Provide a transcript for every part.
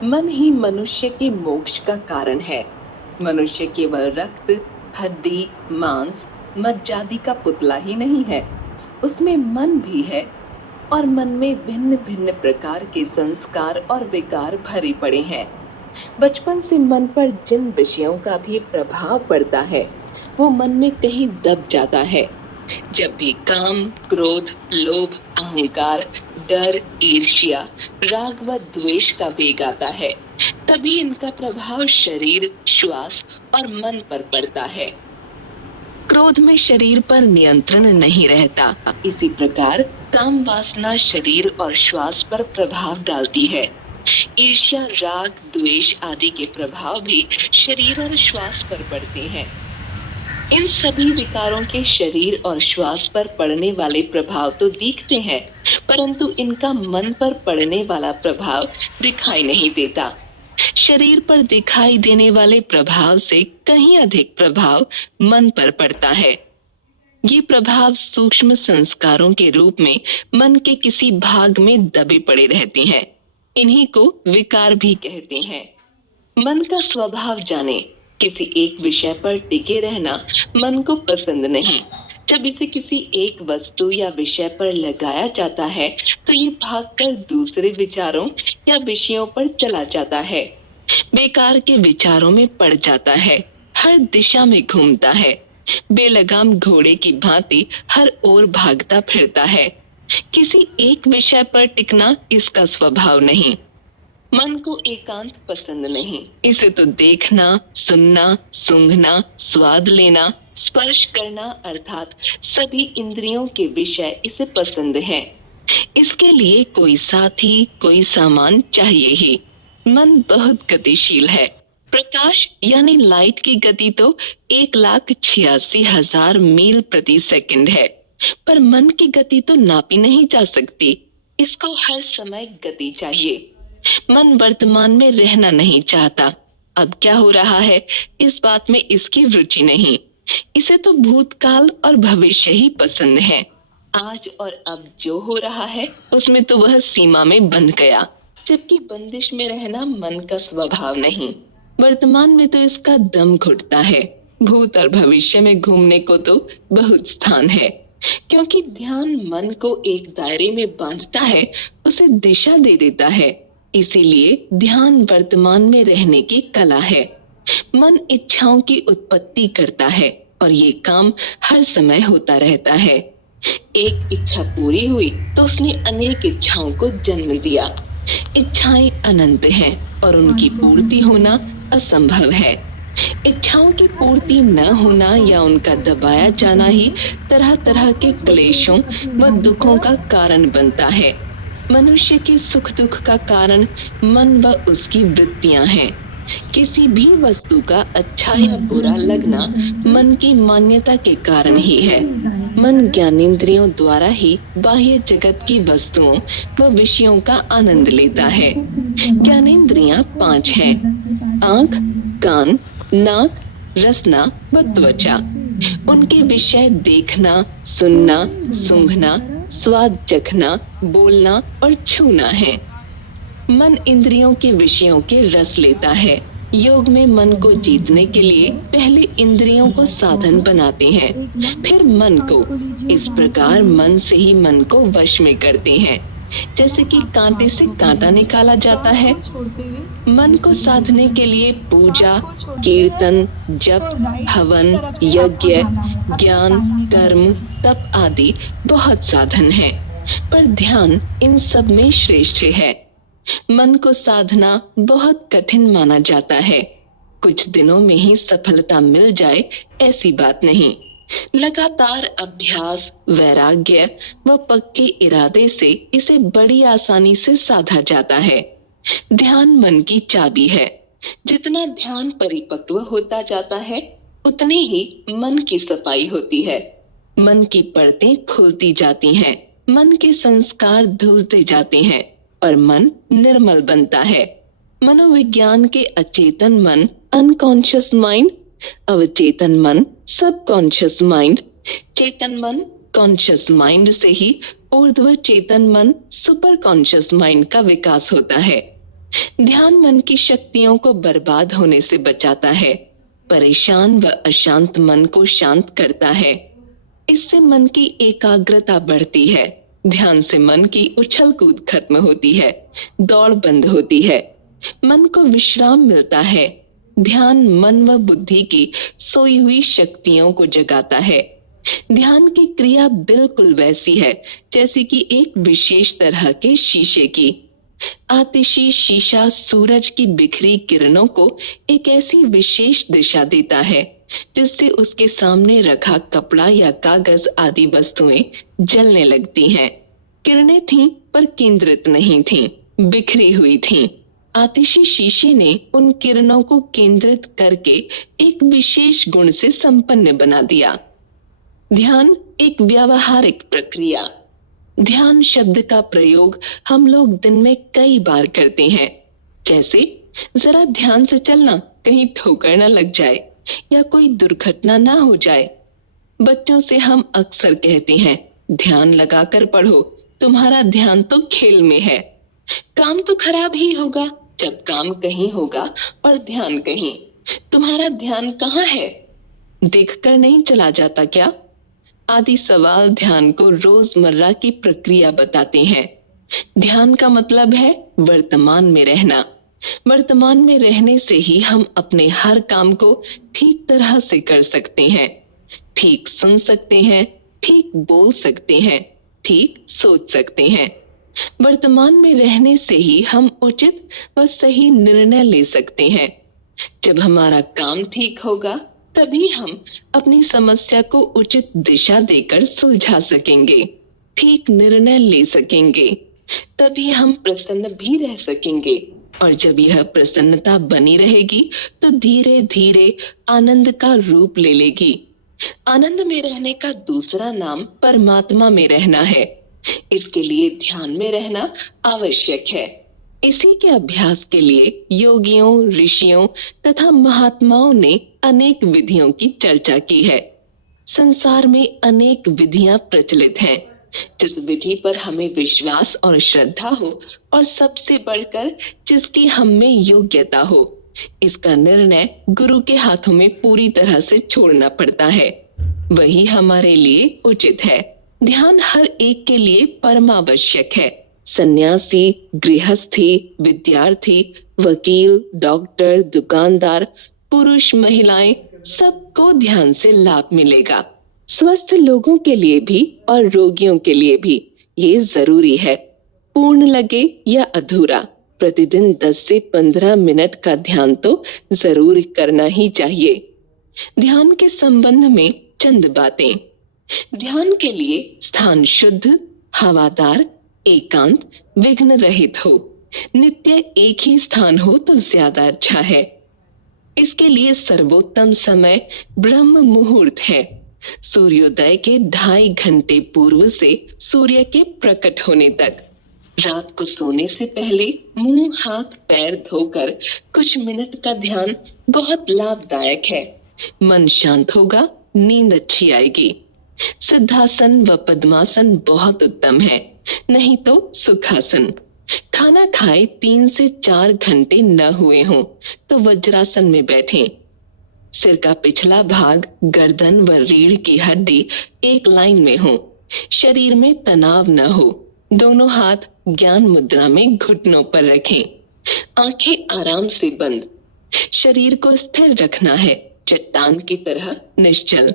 मन ही मनुष्य के मोक्ष का कारण है। मनुष्य केवल रक्त, हड्डी, मांस, मज्जादि का पुतला ही नहीं है, उसमें मन भी है और मन में भिन्न भिन्न प्रकार के संस्कार और विकार भरे पड़े हैं। बचपन से मन पर जिन विषयों का भी प्रभाव पड़ता है, वो मन में कहीं दब जाता है। जब भी काम, क्रोध, लोभ, अहंकार, डर, ईर्ष्या, राग व द्वेष का वेग आता है, तभी इनका प्रभाव शरीर, श्वास और मन पर पड़ता है। क्रोध में शरीर पर नियंत्रण नहीं रहता। इसी प्रकार काम वासना शरीर और श्वास पर प्रभाव डालती है। ईर्ष्या, राग, द्वेष आदि के प्रभाव भी शरीर और श्वास पर पड़ते हैं। इन सभी विकारों के शरीर और श्वास पर पड़ने वाले प्रभाव तो दिखते हैं, परंतु इनका मन पर पड़ने वाला प्रभाव दिखाई नहीं देता। शरीर पर दिखाई देने वाले प्रभाव से कहीं अधिक प्रभाव मन पर पड़ता है। ये प्रभाव सूक्ष्म संस्कारों के रूप में मन के किसी भाग में दबे पड़े रहते हैं। इन्हीं को विकार भी कहते हैं। मन का स्वभाव जाने। किसी एक विषय पर टिके रहना मन को पसंद नहीं। जब इसे किसी एक वस्तु या विषय पर लगाया जाता है, तो ये भागकर दूसरे विचारों या विषयों पर चला जाता है। बेकार के विचारों में पड़ जाता है, हर दिशा में घूमता है, बेलगाम घोड़े की भांति हर ओर भागता फिरता है। किसी एक विषय पर टिकना इसका स्वभाव नहीं। मन को एकांत पसंद नहीं। इसे तो देखना, सुनना, सूंघना, स्वाद लेना, स्पर्श करना अर्थात सभी इंद्रियों के विषय इसे पसंद है। इसके लिए कोई साथी, कोई सामान चाहिए ही। मन बहुत गतिशील है। प्रकाश यानी लाइट की गति तो 1,86,000 मील प्रति सेकंड है, पर मन की गति तो नापी नहीं जा सकती। इसको हर समय गति चाहिए। मन वर्तमान में रहना नहीं चाहता। अब क्या हो रहा है, इस बात में इसकी रुचि नहीं। इसे तो भूतकाल और भविष्य ही पसंद है। आज और अब जो हो रहा है, उसमें तो वह सीमा में बंध गया, जबकि बंदिश में रहना मन का स्वभाव नहीं। वर्तमान में तो इसका दम घुटता है। भूत और भविष्य में घूमने को तो बहुत स्थान है, क्योंकि ध्यान मन को एक दायरे में बांधता है, उसे दिशा दे देता है। इसीलिए ध्यान वर्तमान में रहने की कला है। मन इच्छाओं की उत्पत्ति करता है और ये काम हर समय होता रहता है। एक इच्छा पूरी हुई तो उसने अनेक इच्छाओं को जन्म दिया। इच्छाएं अनंत हैं और उनकी पूर्ति होना असंभव है। इच्छाओं की पूर्ति न होना या उनका दबाया जाना ही तरह तरह के क्लेशों व दुखों का कारण बनता है। मनुष्य के सुख दुख का कारण मन व उसकी वृत्तियां हैं। किसी भी वस्तु का अच्छा या बुरा लगना मन की मान्यता के कारण ही है। मन ज्ञानेंद्रियों द्वारा ही बाह्य जगत की वस्तुओं व विषयों का आनंद लेता है। ज्ञानेंद्रियां 5 हैं: आँख, कान, नाक, रसना व त्वचा। उनके विषय देखना, सुनना, सूंघना, स्वाद चखना, बोलना और छूना है। मन इंद्रियों के विषयों के रस लेता है। योग में मन को जीतने के लिए पहले इंद्रियों को साधन बनाते हैं, फिर मन को। इस प्रकार मन से ही मन को वश में करते हैं। जैसे कि कांटे से कांटा निकाला जाता है। मन को साधने के लिए पूजा, कीर्तन, जप, हवन, यज्ञ, ज्ञान, कर्म, तप आदि बहुत साधन हैं, पर ध्यान इन सब में श्रेष्ठ है। मन को साधना बहुत कठिन माना जाता है। कुछ दिनों में ही सफलता मिल जाए ऐसी बात नहीं। लगातार अभ्यास, वैराग्य व पक्के इरादे से इसे बड़ी आसानी से साधा जाता है। ध्यान मन की चाबी है। जितना ध्यान परिपक्व होता जाता है, उतनी ही मन की सफाई होती है। मन की परतें खुलती जाती हैं, मन के संस्कार धुलते जाते हैं और मन निर्मल बनता है। मनोविज्ञान के अचेतन मन अनकॉन्शियस माइंड, अवचेतन मन सबकॉन्शियस माइंड, चेतन मन कॉन्शियस माइंड से ही ऊर्ध्व चेतन मन सुपर कॉन्शियस माइंड का विकास होता है। ध्यान मन की शक्तियों को बर्बाद होने से बचाता है। परेशान व अशांत मन को शांत करता है। इससे मन की एकाग्रता बढ़ती है। ध्यान से मन की उछल कूद खत्म होती है, दौड़ बंद होती है, मन को विश्राम मिलता है। ध्यान मन व बुद्धि की सोई हुई शक्तियों को जगाता है। ध्यान की क्रिया बिल्कुल वैसी है जैसे कि एक विशेष तरह के शीशे की। आतिशी शीशा सूरज की बिखरी किरणों को एक ऐसी विशेष दिशा देता है जिससे उसके सामने रखा कपड़ा या कागज आदि वस्तुएं जलने लगती हैं। किरणें थीं पर केंद्रित नहीं थीं, बिखरी हुई थीं। आतिशी शीशे ने उन किरणों को केंद्रित करके एक विशेष गुण से संपन्न बना दिया। ध्यान एक व्यावहारिक प्रक्रिया। ध्यान शब्द का प्रयोग हम लोग दिन में कई बार करते हैं, जैसे जरा ध्यान से चलना, कहीं ठोकर न लग जाए या कोई दुर्घटना ना हो जाए। बच्चों से हम अक्सर कहते हैं, ध्यान लगाकर पढ़ो, तुम्हारा ध्यान तो खेल में है। काम तो खराब ही होगा जब काम कहीं होगा और ध्यान कहीं। तुम्हारा ध्यान कहाँ है? देखकर नहीं चला जाता क्या? आदि सवाल ध्यान को रोजमर्रा की प्रक्रिया बताते हैं। ध्यान का मतलब है वर्तमान में रहना। वर्तमान में रहने से ही हम अपने हर काम को ठीक तरह से कर सकते हैं, ठीक सुन सकते हैं, ठीक बोल सकते हैं, ठीक सोच सकते हैं। वर्तमान में रहने से ही हम उचित व सही निर्णय ले सकते हैं। जब हमारा काम ठीक होगा तभी हम अपनी समस्या को उचित दिशा देकर सुलझा सकेंगे, ठीक निर्णय ले सकेंगे। तभी हम प्रसन्न भी रह सकेंगे और जब यह प्रसन्नता बनी रहेगी तो धीरे धीरे आनंद का रूप ले लेगी। आनंद में रहने का दूसरा नाम परमात्मा में रहना है। इसके लिए ध्यान में रहना आवश्यक है। इसी के अभ्यास के लिए योगियों, ऋषियों तथा महात्माओं ने अनेक विधियों की चर्चा की है। संसार में अनेक विधियां प्रचलित हैं। जिस विधि पर हमें विश्वास और श्रद्धा हो और सबसे बढ़कर जिसकी हम में योग्यता हो, इसका निर्णय गुरु के हाथों में पूरी तरह से छोड़ना पड़ता है। वही हमारे लिए उचित है। ध्यान हर एक के लिए परमावश्यक है। सन्यासी, गृहस्थी, विद्यार्थी, वकील, डॉक्टर, दुकानदार, पुरुष, महिलाएं, सबको ध्यान से लाभ मिलेगा। स्वस्थ लोगों के लिए भी और रोगियों के लिए भी ये जरूरी है। पूर्ण लगे या अधूरा, प्रतिदिन 10 से 15 मिनट का ध्यान तो जरूर करना ही चाहिए। ध्यान के संबंध में चंद बातें। ध्यान के लिए स्थान शुद्ध, हवादार, एकांत, विघ्न रहित हो। नित्य एक ही स्थान हो तो ज्यादा अच्छा है। इसके लिए सर्वोत्तम समय ब्रह्म मुहूर्त है। सूर्योदय के 2.5 घंटे पूर्व से सूर्य के प्रकट होने तक। रात को सोने से पहले मुंह, हाथ, पैर धोकर कुछ मिनट का ध्यान बहुत लाभदायक है। मन शांत होगा, नींद अच्छी आएगी। सिद्धासन व पद्मासन बहुत उत्तम है, नहीं तो सुखासन। खाना खाए 3 से 4 घंटे न हुए हों तो वज्रासन में बैठें। सिर का पिछला भाग, गर्दन व रीढ़ की हड्डी एक लाइन में हो। शरीर में तनाव न हो। दोनों हाथ ज्ञान मुद्रा में घुटनों पर रखें। आंखें आराम से बंद। शरीर को स्थिर रखना है, चट्टान की तरह निश्चल।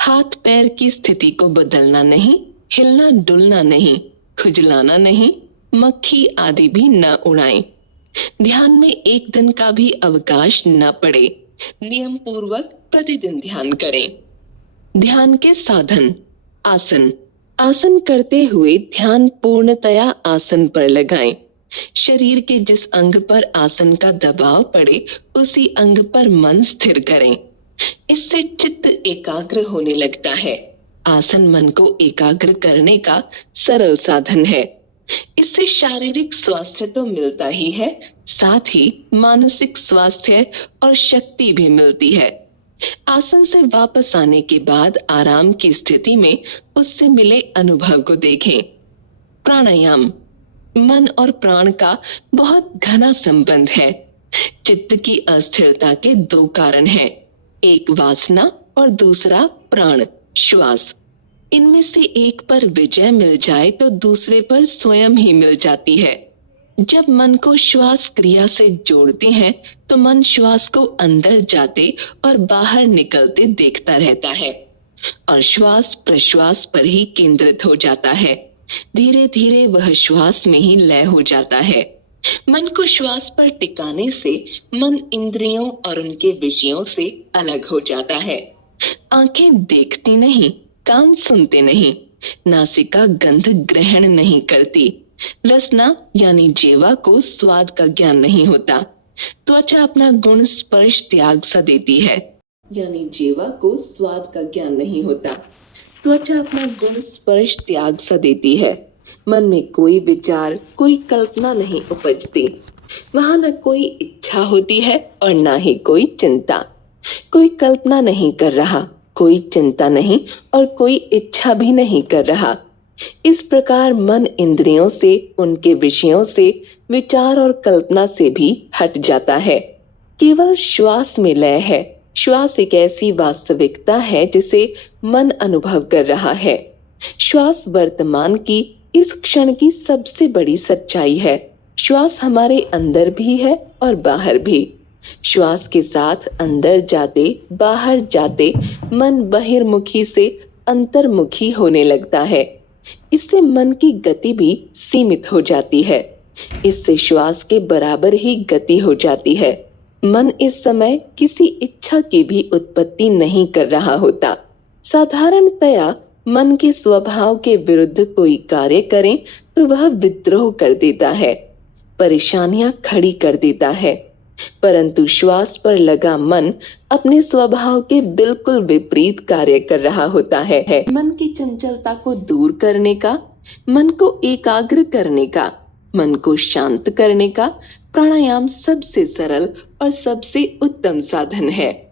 हाथ पैर की स्थिति को बदलना नहीं, हिलना डुलना नहीं, खुजलाना नहीं, मक्खी आदि भी न उड़ाएं। ध्यान में एक दिन का भी अवकाश न पड़े। नियम पूर्वक प्रतिदिन ध्यान करें। ध्यान के साधन। आसन। आसन करते हुए ध्यान पूर्णतया आसन पर लगाएं। शरीर के जिस अंग पर आसन का दबाव पड़े उसी अंग पर मन स्थिर करें। इससे चित्त एकाग्र होने लगता है। आसन मन को एकाग्र करने का सरल साधन है। इससे शारीरिक स्वास्थ्य तो मिलता ही है, साथ ही मानसिक स्वास्थ्य और शक्ति भी मिलती है। आसन से वापस आने के बाद आराम की स्थिति में उससे मिले अनुभव को देखें। प्राणायाम। मन और प्राण का बहुत घना संबंध है। चित्त की अस्थिरता के दो कारण हैं, एक वासना और दूसरा प्राण श्वास। इनमें से एक पर विजय मिल जाए तो दूसरे पर स्वयं ही मिल जाती है। जब मन को श्वास क्रिया से जोड़ते हैं तो मन श्वास को अंदर जाते और बाहर निकलते देखता रहता है और श्वास प्रश्वास पर ही केंद्रित हो जाता है। धीरे धीरे वह श्वास में ही लय हो जाता है। मन को श्वास पर टिकाने से मन इंद्रियों और उनके विषयों से अलग हो जाता है। आंखें देखती नहीं, कान सुनते नहीं, नासिका गंध ग्रहण नहीं करती, रसना यानी जीवा को स्वाद का ज्ञान नहीं होता, त्वचा अपना गुण स्पर्श त्याग सा देती है, यानी जीवा को स्वाद का ज्ञान नहीं होता, त्वचा अपना गुण स्पर्श त्याग सा देती है। मन में कोई विचार, कोई कल्पना नहीं उपजती, वहां न कोई इच्छा होती है और न ही कोई चिंता। कोई कल्पना नहीं कर रहा, कोई चिंता नहीं और कोई इच्छा भी नहीं कर रहा। इस प्रकार मन इंद्रियों से, उनके विषयों से, विचार और कल्पना से भी हट जाता है। केवल श्वास में लय है। श्वास एक ऐसी वास्तविकता है जिसे मन अनुभव कर रहा है। श्वास वर्तमान की, इस क्षण की सबसे बड़ी सच्चाई है। श्वास हमारे अंदर भी है और बाहर भी। श्वास के साथ अंदर जाते बाहर जाते मन बहिर्मुखी से अंतर्मुखी होने लगता है। इससे मन की गति भी सीमित हो जाती है। इससे श्वास के बराबर ही गति हो जाती है। मन इस समय किसी इच्छा की भी उत्पत्ति नहीं कर रहा होता। साधारणतया मन के स्वभाव के विरुद्ध कोई कार्य करें तो वह विद्रोह कर देता है, परेशानियां खड़ी कर देता है। परंतु श्वास पर लगा मन अपने स्वभाव के बिल्कुल विपरीत कार्य कर रहा होता है। मन की चंचलता को दूर करने का, मन को एकाग्र करने का, मन को शांत करने का प्राणायाम सबसे सरल और सबसे उत्तम साधन है।